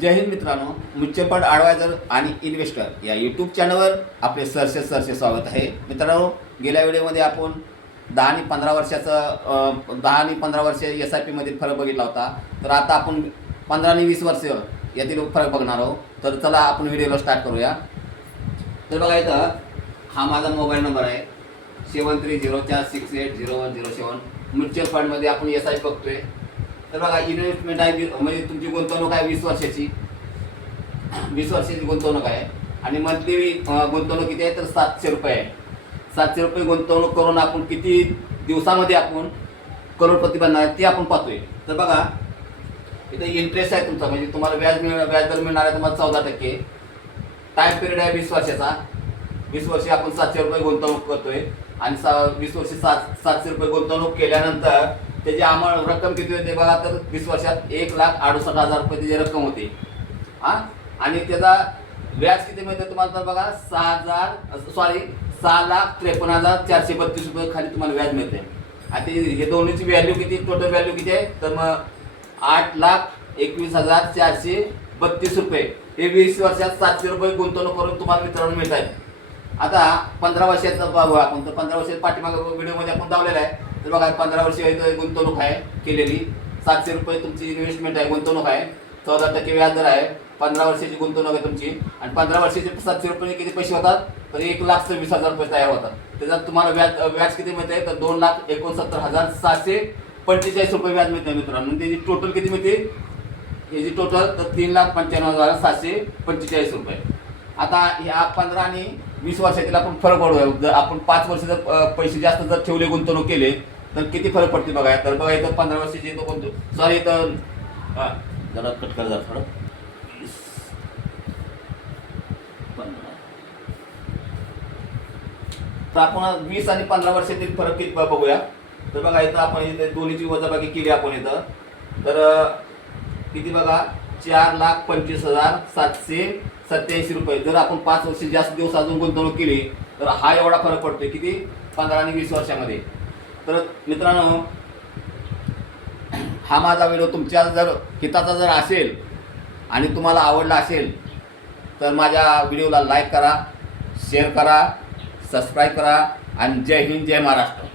जय हिंद मित्रांनो, mutual fund adviser आणि investor या यूट्यूब चॅनलवर आपले सरसे स्वागत आहे. मित्रांनो, गेल्या व्हिडिओमध्ये आपण 10 आणि 15 वर्षाचं 10 आणि 15 वर्ष SIP फरक बघितला होता. तर आता आपण 15 आणि 20 वर्ष यातील फरक बघणार आहोत. तर चला आपण व्हिडिओला स्टार्ट करूया. तर बघा, इथं हा माझा मोबाईल नंबर आहे 7304680107. म्युच्युअल फंडमध्ये आपण SIP बघतोय. तर बघा, इन्व्हेस्टमेंट आहे म्हणजे तुमची गुंतवणूक आहे 20 वर्षाची गुंतवणूक आहे आणि मंथली गुंतवणूक किती आहे तर 700 रुपये आहे. 700 रुपये गुंतवणूक करून आपण किती दिवसामध्ये आपण करोडपती बनणार आहे ते आपण पाहतोय. तर बघा, इथे इंटरेस्ट आहे तुमचा, म्हणजे तुम्हाला व्याजदर मिळणार आहे तुम्हाला 14%. टाईम पिरियड आहे 20 वर्षाचा. 20 वर्षे आपण 700 रुपये गुंतवणूक करतोय आणि 20 वर्षे 700 रुपये गुंतवणूक केल्यानंतर त्याची रक्कम किती होते बघा, तर 20 वर्षात 1,68,000 रुपये त्याची रक्कम होते. आणि त्याचा व्याज किती मिळते तुम्हाला, तर बघा 6,53,432 रुपये खाली तुम्हाला व्याज मिळते. आणि हे दोन्हीची व्हॅल्यू किती, टोटल व्हॅल्यू किती आहे तर मग 8,21,432 रुपये हे 20 वर्षात 700 रुपये गुंतवणूक करून तुम्हाला मित्रांनो मिळत आहे. आता 15 वर्षाचं बघू आपण. तर 15 वर्षाच्या पाठीमागे व्हिडिओमध्ये आपण दावलेला आहे. तर बघा, 15 वर्ष गुंतवणूक आहे केलेली. 700 रुपये तुमची इन्व्हेस्टमेंट आहे, गुंतवणूक आहे. 14% व्याजदर आहे. 15 वर्षाची गुंतवणूक आहे तुमची. आणि 15 वर्षाचे 700 रुपये किती पैसे होतात तर 1,26,000 रुपये तयार होतात. त्याच्यात तुम्हाला व्याज किती मिळते तर 2,69,745 रुपये व्याज मिळते मित्रांनो. त्याची टोटल किती मिळते, याची टोटल तर 3,95,745 रुपये. आता ह्या 15 आणि 20 वर्षातील आपण फरक पडूया. जर आपण 5 वर्ष जर पैसे जास्त जर ठेवले, गुंतवणूक केले तर किती फरक पडते बघा. तर बघा, इथं 15 वर्षाची सॉरी इथं जरा कट कर जरा थोडं. तर आपण 20 आणि 15 वर्षातील फरक किती बघूया. तर बघा, इथं आपण इथे दोन्हीची वजाबाकी केली आपण इथं. तर किती बघा, 4,25,787 रुपये. जर आपण 5 वर्ष जास्त दिवस अजून गुंतवणूक केली तर हा एवढा फरक पडतोय किती, 15 आणि 20 वर्षामध्ये. तर मित्रांनो, हा माझा व्हिडिओ तुमच्या जर हिताचा जर असेल आणि तुम्हाला आवडला असेल तर माझ्या व्हिडिओला लाईक करा, शेअर करा, सबस्क्राईब करा आणि जय हिंद, जय महाराष्ट्र.